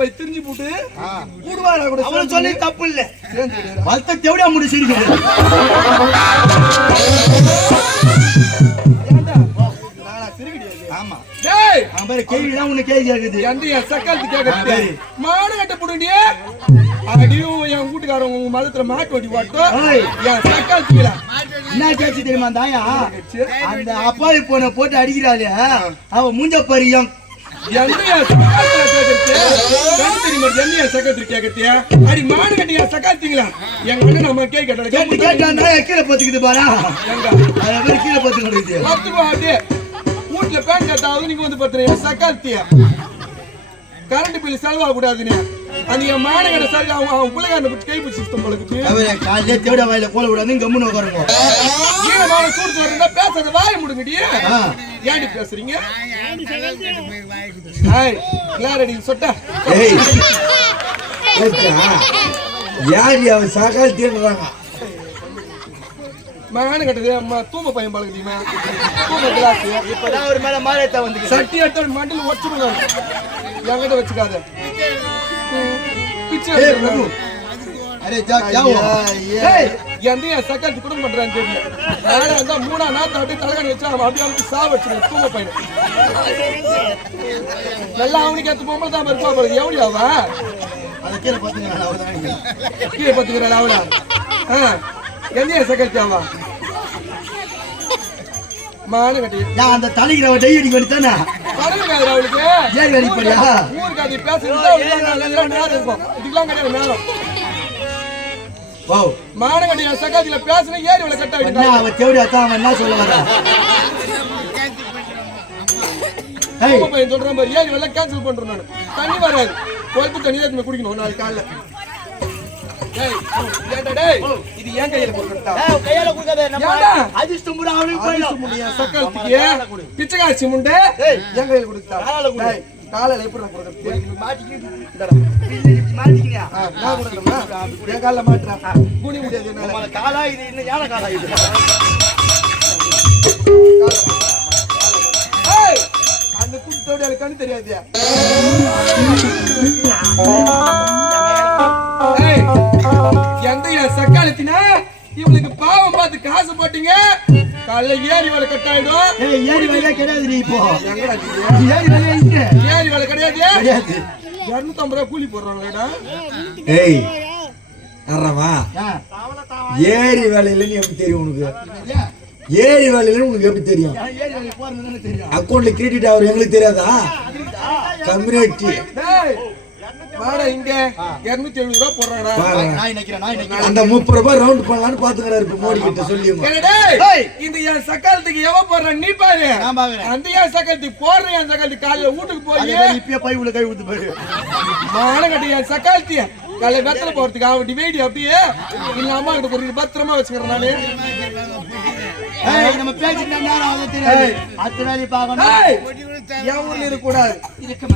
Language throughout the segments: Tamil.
போய் திரிஞ்சு போட்டு கூடுவாரா கூட அவளை சொல்லி தப்பு இல்ல. வளர்த்த தேவடியா முடி. ஆமா. டேய்! அவன் பேரு கேள்வி தான் உன்னை கேள்வி கேக்குது. என் சக்காலத்து சரி. மாடு கட்ட போடுண்டிய அடியும் என் வீட்டுக்காரங்க உங்க மதத்துல மாட்டு வண்டி ஓட்டும் ஏய். என் சக்காலத்துக்குல என்ன கேச்சு தெரியுமா தாயா? அந்த அப்பாவி போன போட்டு அடிக்கிறாளே. அவ மூஞ்ச பரியம் எந்த என் சக்காலத்துல கேட்கறது கண்ணு தெரியுமா எந்த என் சக்கரத்துல கேட்கறது அடி மாடு கட்டி என் சக்காலத்தீங்களா எங்க அண்ணன் நம்ம கேக் கேட்டு கட்டல கேட்டா நாயா கீழே பத்துக்குது பாரா. எங்க? கீழே பத்து கிடைக்குது பத்துக்கு அப்படியே வீட்டுல பேன் கட்டாவது நீங்க வந்து பத்துறீங்க சக்காலத்திய கரண்ட் பில் செலவாக கூடாதுன்னு அந்த என் மாநகர சரி அவன் அவன் பிள்ளைங்க கை பிடிச்சி சிஸ்டம் பழகுது அவரே காலையிலே தேவட வாயில கோல விடாது கம்முன்னு உட்காருங்க ஈரமான சூடு சொல்றதா பேசாத வாய முடுங்கடி. ஆ. ஏன்டி பேசுறீங்க? ஹாய் கிளாரடி சொட்டா? ஏய். யார் அவ சகால் தீர்றாங்க மான கட்டது அம்மா தூம பையன் பழகுதீங்க தூம கிளாஸ். இப்பதான் ஒரு மேல மாறியத்தா வந்து சட்டி எடுத்து மண்டில் வச்சுடுவாங்க என்கிட்ட வச்சுக்காத. எடுத்துடுறாங்க. அரே ஜா ஜாவோ ஏய், எந்த என் சக்காத்து குடும்பம் பண்றான்னு தெரியல. நானே வந்தா மூணா நாத்த அப்படியே தலைகாணி வச்சு அவன் அப்படியே அவனுக்கு சா வச்சிருக்கேன் தூம பையன் நல்லா அவனுக்கு ஏத்த பொம்பளை தான் இருப்பா போகுது எவ்வளவு அவன்? அத கீழே கீழே. பத்துக்கிறாள் அவளா? ஆ, எந்த என் சக்காத்து அவன். மான கட்டி. நான் அந்த தலைகிற டை அடிக்க வேண்டியதானே பரவாயில்ல அவளுக்கு? ஏன் வேலைக்கு போறியா? ஊருக்கு அது பேசுறது நேரம் இருக்கும் இதுக்கெல்லாம் கிடையாது நேரம் பேசுன ஏறி இவளை கட்ட தேவடி அத்தான் அவன் என்ன சொல்ல வர ஏய். அம்மா பையன் சொல்ற மாதிரி ஏறி வெள்ள கேன்சல் பண்றேன் நான். தண்ணி வராது. கொழுப்பு தண்ணி தான் குடிக்கணும். நாளைக்கு காலைல. இது ஏன் கையில கொடுக்கறதா? கையால குடுக்காத ஏன்டா? அதிர்ஷ்டம் கூட அவனுக்கு போயிடும். முடியும் சக்காலத்துக்கு பிச்சைக்காட்சி முண்டை என் கையில கொடுத்தா? காலையில எப்படி என் காலில் மாட்டுறேன் குனி முடியாது காலா இது இன்னும் யானை காலா இது ஏய், அந்த குட்டோட கண்ணு தெரியாது. எந்த சக்காலத்தினா? இவளுக்கு பாவம் பார்த்து காசு போட்டீங்க? காலைல ஏறி வேலை கட்டாயிடும். ஏய் ஏறி வேலையா கிடையாது இப்போ. எங்கடா இது? ஏறி வேலையா இங்க ஏறி வேலை கிடையாது. கிடையாது. இருநூத்தம்பது ரூபா கூலி போடுறாங்களேடா. ஏய் ஆ. ஏரி வேலையிலன்னு எப்படி தெரியும் உனக்கு? ஏரி வேலையிலன்னு உனக்கு எப்படி தெரியும்? ஏன் ஏறி வேலைக்கு போறதுன்னு தெரியும். அக்கௌண்ட்ல கிரெடிட் ஆகும் எங்களுக்கு தெரியாதா? கம்யூனிட்டி வாடா இங்க. இருநூத்தி எழுபது ரூபா நிக்கிறேன் அந்த முப்பது ரூபாய் ரவுண்ட் பண்ணலான்னு பாத்துக்கிறாரு இப்ப மோடி கிட்ட? ஏய். இந்த என் சக்காலத்துக்கு எவன் போடுறான் நீ பாரு. அந்த என் சக்காலத்துக்கு போடுற என் சக்காலத்துக்கு காலையில வீட்டுக்கு போய் இப்பயே பை உள்ள கை ஊத்து பாரு. மானகட்டி என் சக்காலத்திய காலையில வெத்தலை போறதுக்கு அவன் டிவைடி அப்படியே. இல்ல அம்மா கிட்ட பத்திரமா வச்சுக்கிறேன் நானு. நம்ம ஆகுது தெரியாது. ஏய். அத்தனை நாளை பார்க்கணும். என் ஊர்ல இருக்க கூடாது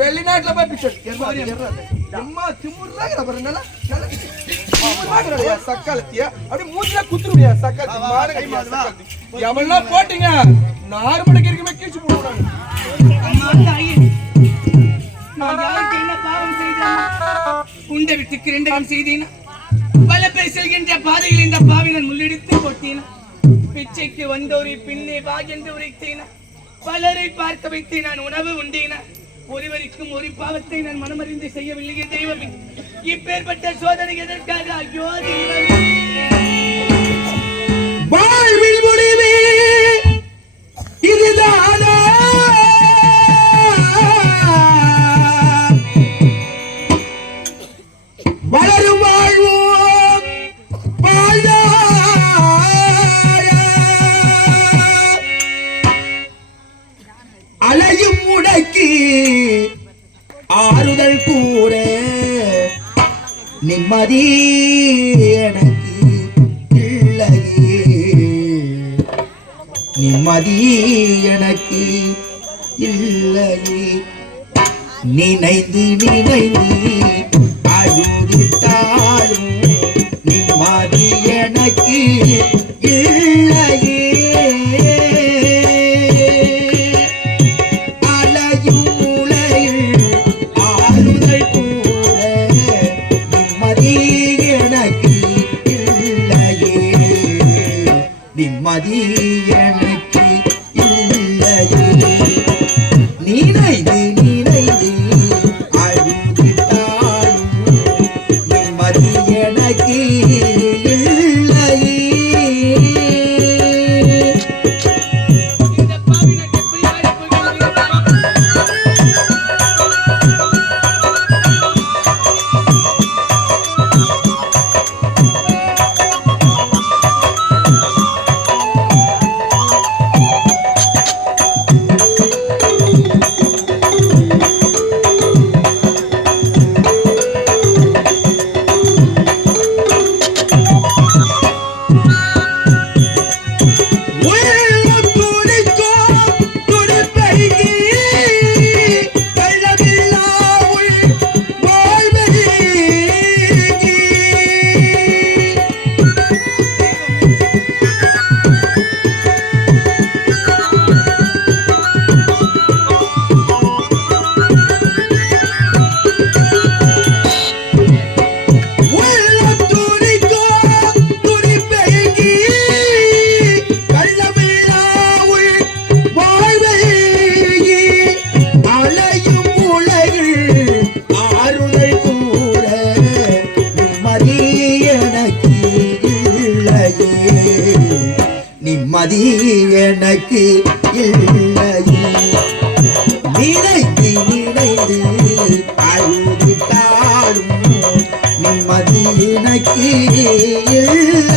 வெளிநாட்டுல போய் பிச்சை அம்மா திமுறாங்கிற பாரு நல்லா என் சக்காலத்திய? அப்படியே மூஞ்சில குத்துருவியா சக்காலத்தி? சக்காலத்தி. எவன்லாம் போட்டீங்க? நாலு மணிக்கு இருக்குமே கீழ்ச்சி போடுறாங்க நான் யாருக்கு என்ன பாவம் செய்தேன் உண்டை விட்டு கிரண்டகம் செய்தேன் பல பேர் செல்கின்ற பாதையில் இந்த பாவினன் முள்ளெடுத்து கொட்டின பிச்சைக்கு வந்தோரை பின்னே வா என்று பலரை பார்க்க வைத்தேன் நான் உணவு உண்டேன. ஒருவருக்கும் ஒரு பாவத்தை நான் மனமறிந்து செய்யவில்லையே தெய்வமே. இப்பேற்பட்ட சோதனை எதற்காக? ஐயோ தெய்வமே. நிம்மதி எனக்கு இல்லையே. நினைந்து நினைந்து எனக்கு இல்லை நினைத்து நினைந்து அழுதிட்டாலும் நிம்மதி எனக்கு இல்லை